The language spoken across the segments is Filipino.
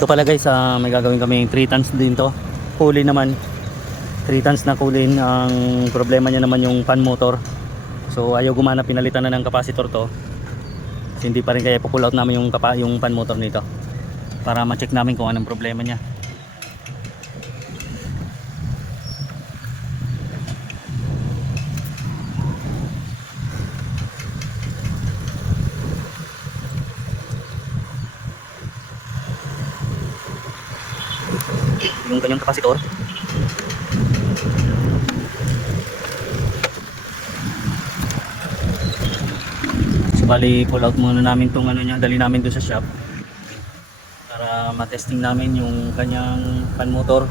Ito pala guys, may gagawin kami 3 tons din to. Kulin naman. 3 tons na kulin. Ang problema niya naman yung fan motor. So ayaw gumana, pinalitan na ng capacitor to. Kasi hindi pa rin kaya pull out namin yung fan motor nito. Para ma-check namin kung anong problema niya. Yung kanyang kapasitor. So bali pull out muna namin tong ano niya, dali namin doon sa shop para ma-testing namin yung kanyang fan motor.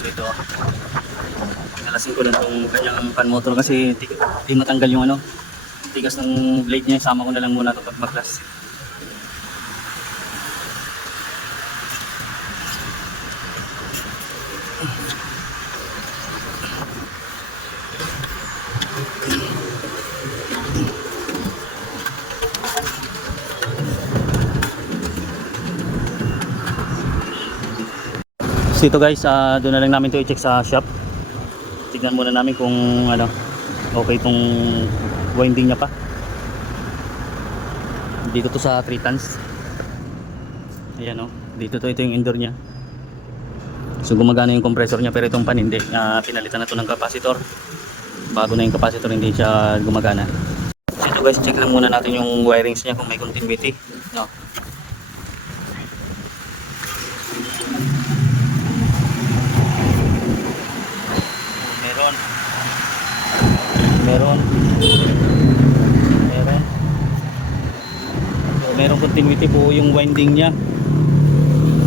So ito, pinalasin ko lang itong kanyang fan motor kasi hindi matanggal yung ano, tigas ng blade niya. Sama ko na lang muna ito pag baklas. So ito guys, doon na lang namin ito i-check sa shop. Tignan muna namin kung ano, okay itong winding niya pa. Dito to sa 3 tons. Ayan o, dito to, ito yung indoor niya. So gumagana yung compressor niya, pero itong pan hindi. Pinalitan na to ng capacitor. Bago na yung capacitor, hindi siya gumagana. So ito guys, check lang muna natin yung wirings niya kung may continuity, no? Meron so, merong continuity po yung winding niya.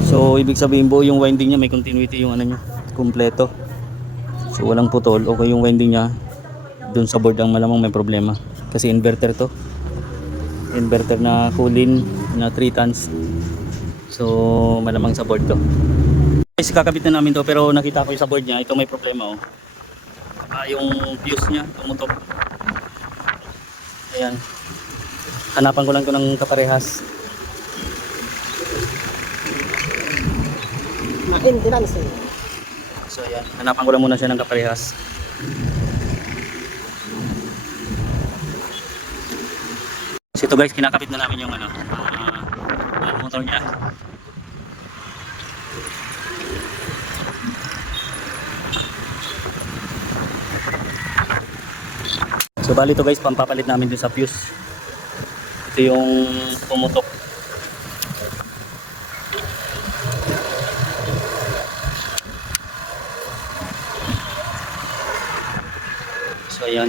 So ibig sabihin po yung winding niya may continuity, yung ano niya kumpleto. So walang putol, okay yung winding niya. Dun sa board ang malamang may problema kasi inverter to, inverter na kulin na 3 tons. So malamang sa board to guys. Kakabit na namin to, pero nakita ko yung sa board niya, ito may problema oh. Yung fuse niya tumutok. Ayan, hanapan ko lang ko ng kaparehas. So ayan, hanapan ko lang muna siya ng kaparehas. So ito guys, kinakabit na namin yung ano, motor niya. So bali ito guys, pampapalit namin din sa fuse. Ito yung pumutok. So ayan.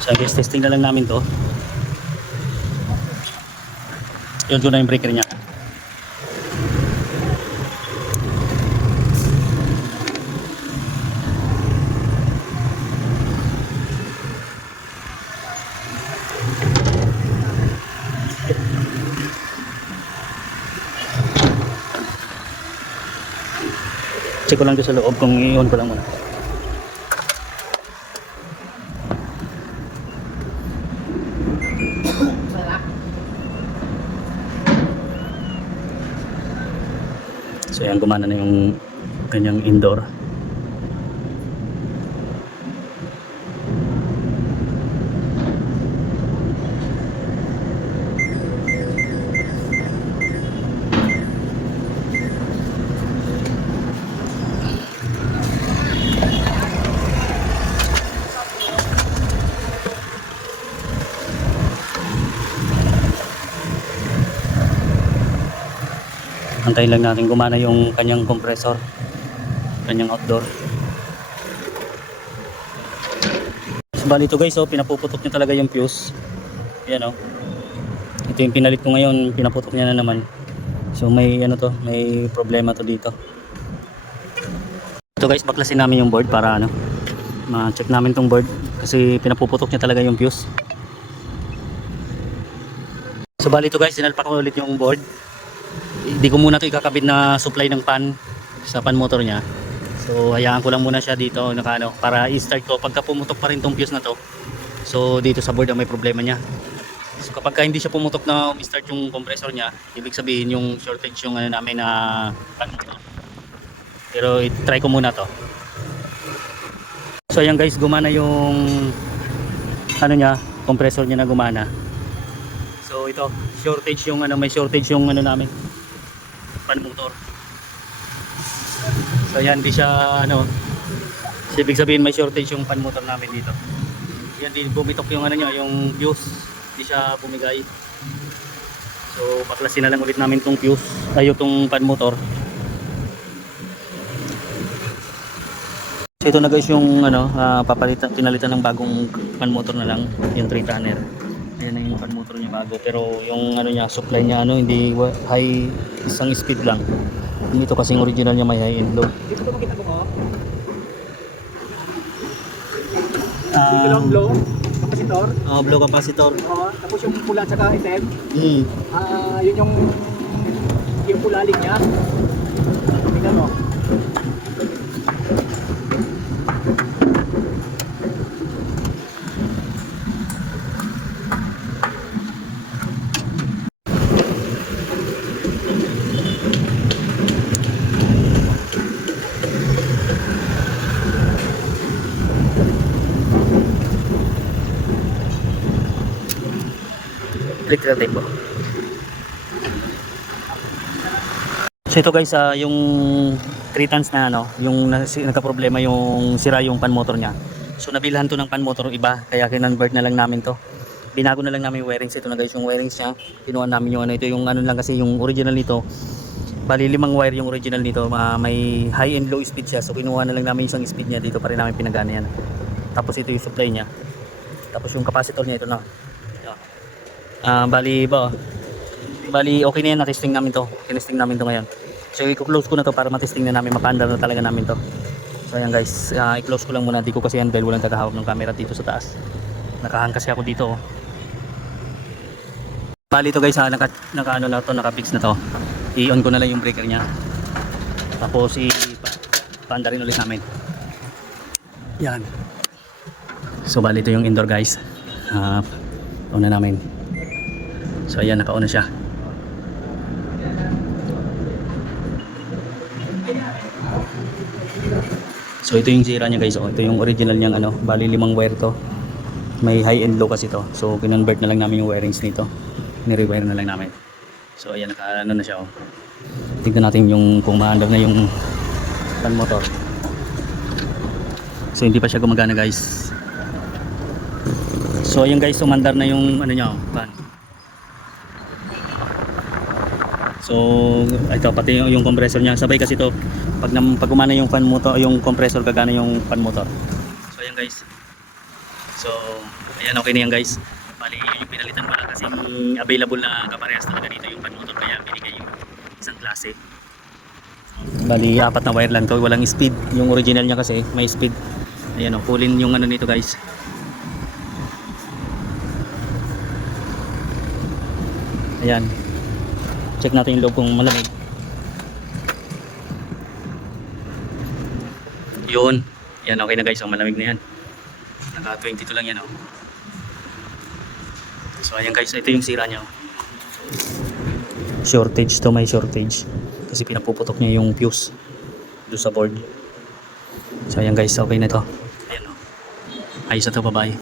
So guys, testing na lang namin to. Yun ko na yung breaker niya. Check ko lang doon sa loob kung i-on ko lang muna. So yan, gumana na yung kanyang indoor. Antayin lang natin gumana yung kanyang compressor, kanyang outdoor. So, bali ito guys, pinapuputok niya talaga yung fuse. Yan ito yung pinalit ko ngayon, pinaputok niya na naman. So may may problema to dito. Ito guys, baklasin namin yung board para ma-check namin tong board kasi pinapuputok niya talaga yung fuse. So bali ito guys, sinalpak ko ulit yung board. Hindi ko muna ito ikakabit na supply ng pan sa pan motor niya. So hayaan ko lang muna siya dito para i-start ko pagka pumutok pa rin tong fuse na to. So dito sa board may problema niya. So kapag hindi siya pumutok na i-start yung compressor niya, ibig sabihin yung shortage yung namin na pan motor. Pero i-try ko muna to. So ayan guys, gumana yung compressor niya na gumana. So ito, shortage yung may shortage yung namin pan motor. So yan, di siya ibig sabihin may shortage yung pan motor namin dito. Yan, di bumitok yung yung fuse, di siya bumigay. So baklasin na lang ulit namin tong fuse, tong pan motor. So ito na guys yung pinalitan ng bagong pan motor na lang, yung 3 tonner. Ayan na yung pan motor niya bago, pero yung supply niya hindi high, isang speed lang. Ito kasing original niya may high and low. Dito ko makita mo dito lang blow capacitor. Blow capacitor. Tapos yung pula at saka item. Yun yung pula linya. Tingnan mo. Electrical tape po. So ito guys, yung 3 tons na yung nagka-problema yung sira yung pan motor niya. So nabilhan to ng pan motor iba, kaya kinonvert na lang namin to. Binago na lang namin yung wirings. Ito na guys yung wirings niya. Kinuha namin yung ito yung lang kasi yung original nito. Bali 5 wire yung original nito, may high and low speed siya. So kinuha na lang namin yung isang speed niya, dito pa rin namin pinagana yan. Tapos ito yung supply niya. Tapos yung capacitor niya ito na. Bali okay na yan, na-testing namin to. Tinesting namin to ngayon. So i-close ko na to para matesting na namin, mapa-under na talaga namin to. So ayan guys, i-close ko lang muna. Di ko kasi yan dahil walang tagahawak ng camera dito sa taas. Nakahang kasi ako dito. Bali to guys, naka-fix na to. I-on ko na lang yung breaker nya. Tapos i-paanda rin ulit namin. Yan. So bali ito yung indoor guys. On na namin. So ayan, naka-on na siya. So ito yung sira niya guys. Ito yung original niyang bali 5 wire to. May high and low kasi to. So kinonvert na lang namin yung wirings nito. Ni-rewire na lang namin. So ayan, naka-ano na siya. Tingnan natin kung maandar na yung pan motor. So hindi pa siya gumagana guys. So ayan guys, umandar na yung niya, pan. So ito pati yung compressor niya, sabay kasi to pag gumana yung fan motor, yung compressor gagana yung fan motor. So ayan guys. So ayan, okay na yan guys. Bali yung pinalitan ko lang kasi available na kaparehas talaga dito yung fan motor, kaya binigay yung isang klase. Bali 4 na wire lang to, walang speed. Yung original niya kasi may speed. Ayan full in yung nito guys. Ayan. Check natin yung loob kung malamig. Yun. Yan, okay na guys. Malamig na yan. Naka 22 lang yan. So ayan guys, ito yung sira niya. Shortage to, may shortage. kasi pinapuputok niya yung fuse doon sa board. So ayan guys, okay na to. Ayan o. Ayos na to, babae.